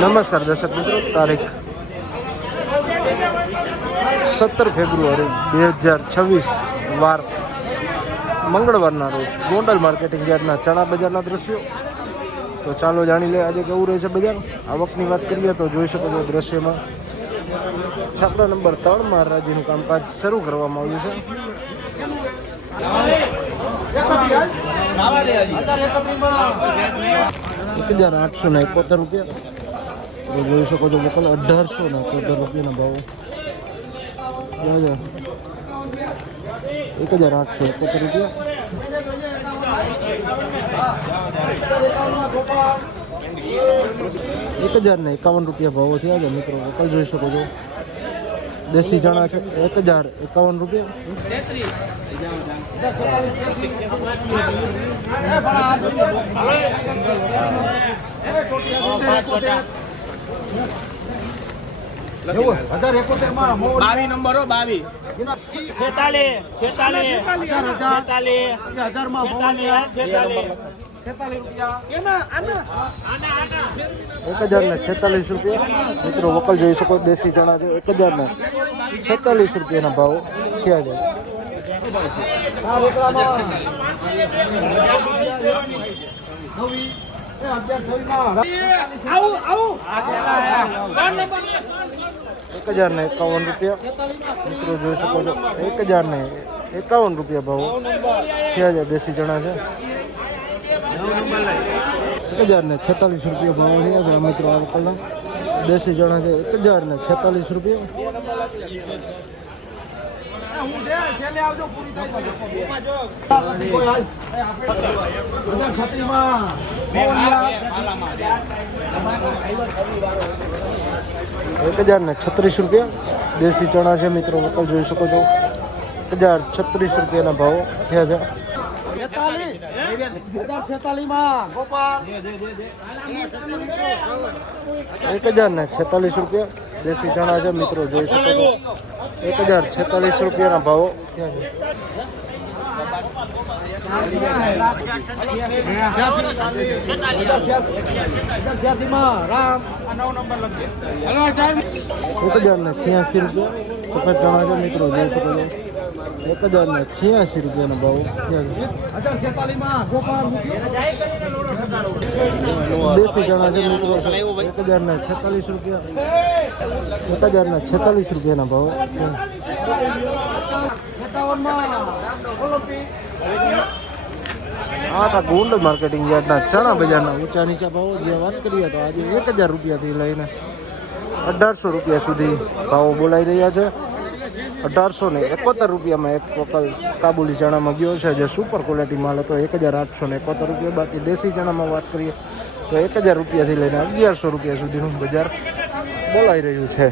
નમસ્કાર દર્શક મિત્રો, તારીખ 17 ફેબ્રુઆરી 2026 વાર મંગળવારના રોજ ગોંડલ માર્કેટિંગ યાર્ડના ચણા બજારના દ્રશ્યો. તો ચાલો જાણી લે આજે કેવું રહે છે બજાર. આવકની વાત કરીએ તો જોઈ શકો છો દ્રશ્યમાં છાપરા નંબર 3માં હરાજીનું કામકાજ શરૂ કરવામાં આવ્યું છે. 1871 રૂપિયા જોઈ શકો છો. વકલ 1871 રૂપિયાના ભાવ. 1871 રૂપિયા. 1051 રૂપિયા ભાવો થયા છે મિત્રો. વકલ જોઈ શકો છો. દેશી ચણા છે 1051 રૂપિયા. 22 નંબર 22 46 1046 રૂપિયા મિત્રો. વકલ જોઈ શકો. દેશી ચણા છે 1046 રૂપિયાના ભાવ થયા છે. 1051 રૂપિયા મિત્રો જોઈ શકો છો. 1051 રૂપિયા ભાવ થયા છે. દેશી ચણા છે 1046 રૂપિયા ભાવ થયા છે મિત્રો. આ વકલના દેશી ચણા છે 1046 રૂપિયા. 1036 રૂપિયા દેશી ચણા છે મિત્રો. વકલ જોઈ શકો છો. 1036 રૂપિયાના ભાવ થયા છે. 1046 રૂપિયા દેશી ચણા છે મિત્રો. જોઈ શકો છો. 1046 રૂપિયાના ભાવો થયા છે. 1086 રૂપિયા સફેદ ચણા છે મિત્રો. જોઈ શકો છો. 1086 રૂપિયાના ભાવો થયા છે. દેશી ચણા છે મિત્રો. 1046 રૂપિયા. 1046 રૂપિયાના ભાવો થયા. આ હતા ગોંડલ માર્કેટિંગ યાર્ડના ચણા બજારના ઊંચા નીચા ભાવો. જે વાત કરીએ તો આજે 1000 રૂપિયાથી લઈને 1800 રૂપિયા સુધી ભાવો બોલાઈ રહ્યા છે. 1871 રૂપિયામાં એક વકલ કાબુલી ચણામાં ગયો છે જે સુપર ક્વોલિટી માલ હતો. 1871 રૂપિયા. બાકી દેશી ચણામાં વાત કરીએ તો 1000 રૂપિયાથી લઈને 1100 રૂપિયા સુધીનું બજાર બોલાઈ રહ્યું છે.